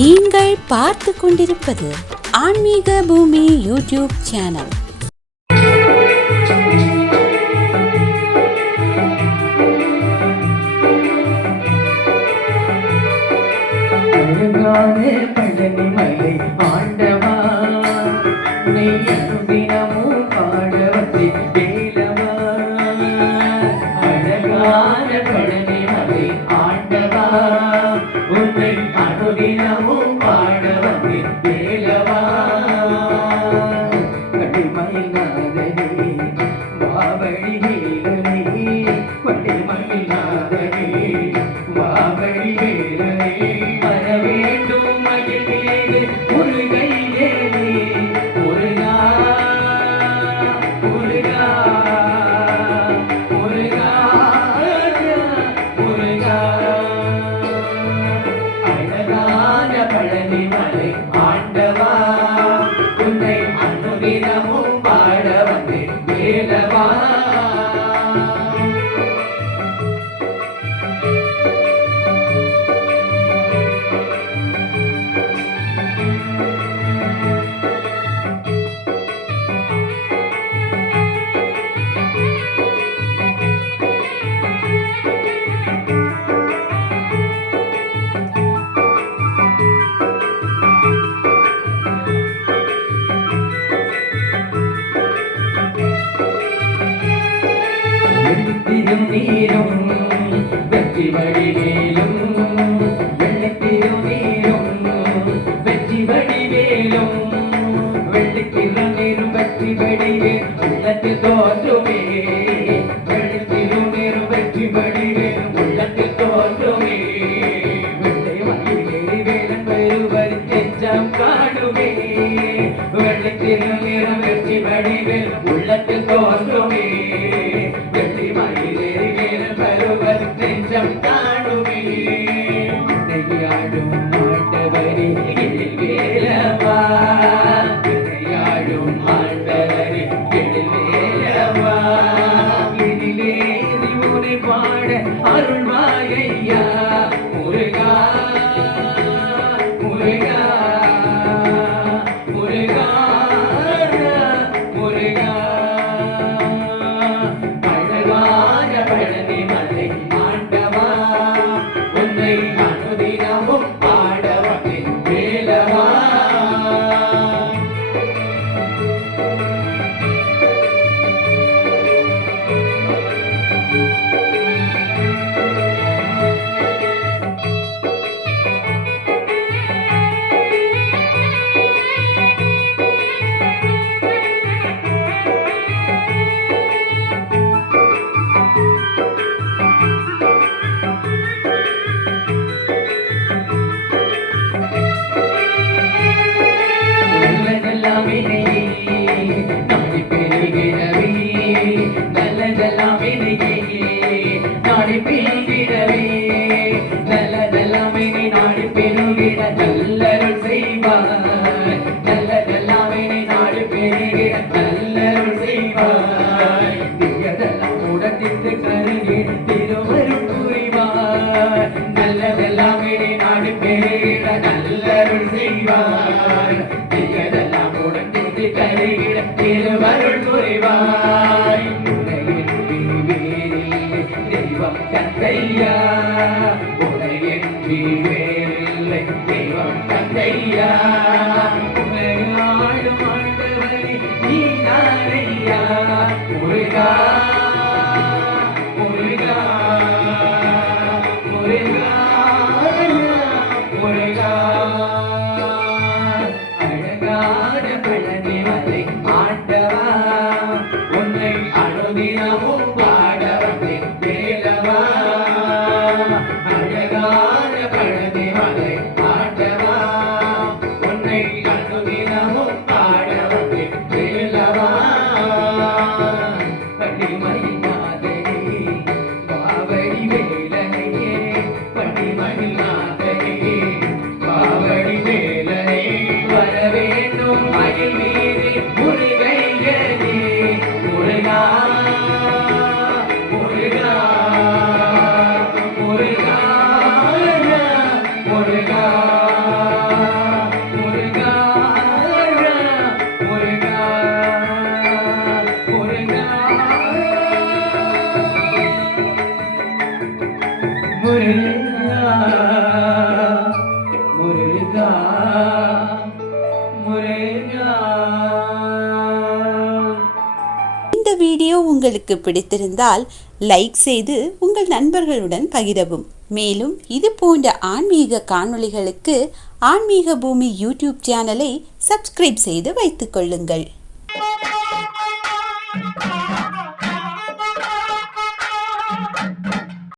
நீங்கள் பார்த்து கொண்டிருப்பது ஆன்மீக பூமி யூடியூப் சேனல். பழனிமலை ஆண்டவா நீ தினமும் பாடவத்தை வேலவா. அழகான பழனிமலை ஆண்டவா உன்னை அனுதினமும் பாடவத்தை வேலவா. கடிமயில் நாதனே மாவழி வேலனே, கடிமயில் நாதனே மாவழி வேலனே. வேண்டும் மயில் மீது ஒரு கையேனே முருகா முருகா முருகா முருகா. அழகான பழனிமலை ஆண்டவா உன்னை அனுதினமும் பாட வந்தேன் வேலவா. வெள்ளித்திரும் நீரும் வெற்றி வடிவேலும், வெள்ளித்திரும் நீரும் வெற்றி வடிவேலும், வெள்ளித்திரும் நீரும் வெற்றி வடிவே உள்ளத்தில் தோன்றுமே. வெள்ளித்திரும் நீரும் வெற்றி வடிவே உள்ளத்தில் தோன்றுமே. வெள்ளை மயில் வேலன் வருவது நெஞ்சம் காணுமே. வெள்ளித்திரும் நீரும் வெற்றி வடிவே உள்ளத்தில் தோன்றுமே. நெஞ்சம் காணுமே. நெய்யாடும் ஆண்டவரே வேலவா, நெய்யாடும் ஆண்டவரே வேலவா. இதிலேறி உனை பாட அருள்வாயையா முருகா முருகா முருகா முருகா. அழகான பழனிமலை ஆண்டவா உன்னை அனுதினமும் பாட வந்தேன் வேலவா. நாடி பெருகிடவே நல்லதெல்லாம் நாடி பெருகிடவே நல்லதெல்லாம் நாடி பெருகிட நல்லருள் செய்வார். நல்லதெல்லாம் நாடி பெருகிட நல்லருள் செய்வார். தீயதெல்லாம் உடத்திற்கு கருகிட திருவருள் புரிவார். நல்லதெல்லாம் நாடி பெருகிட நல்லருள் செய்வார். தீயதெல்லாம் உடத்திற்கு கருகிட திருவருள் புரிவாய். உலகின்றி வேறில்லை தெய்வம் தந்தையா, உலகின்றி வேறில்லை தெய்வம் தந்தையா. உலகாடும் ஆண்டவரே நீதானையா முருகா முருகா முருகா முருகா. அழகான பழனிமலை ஆண்டவா உன்னை அனுதினமும் பாட வந்தேன் வேலவா. அழகான பழனிமலை ஆண்டவா உன்னை அனுதினமும் பாட வந்தேன் வேலவா. பள்ளிமயில் நாதனே பாவடி வேலனையே, பள்ளிமயில் நாதனே பாவடி வேலனே. வரவேண்டும் மயில் மீது முருகையனே முருகா முருகா முருகா முருகா. முருகா முருகா முருகா. இந்த வீடியோ உங்களுக்கு பிடித்திருந்தால் லைக் செய்து உங்கள் நண்பர்களுடன் பகிரவும். மேலும் இது போன்ற ஆன்மீக காணொளிகளுக்கு ஆன்மீக பூமி யூடியூப் சேனலை சப்ஸ்கிரைப் செய்து வைத்துக் கொள்ளுங்கள்.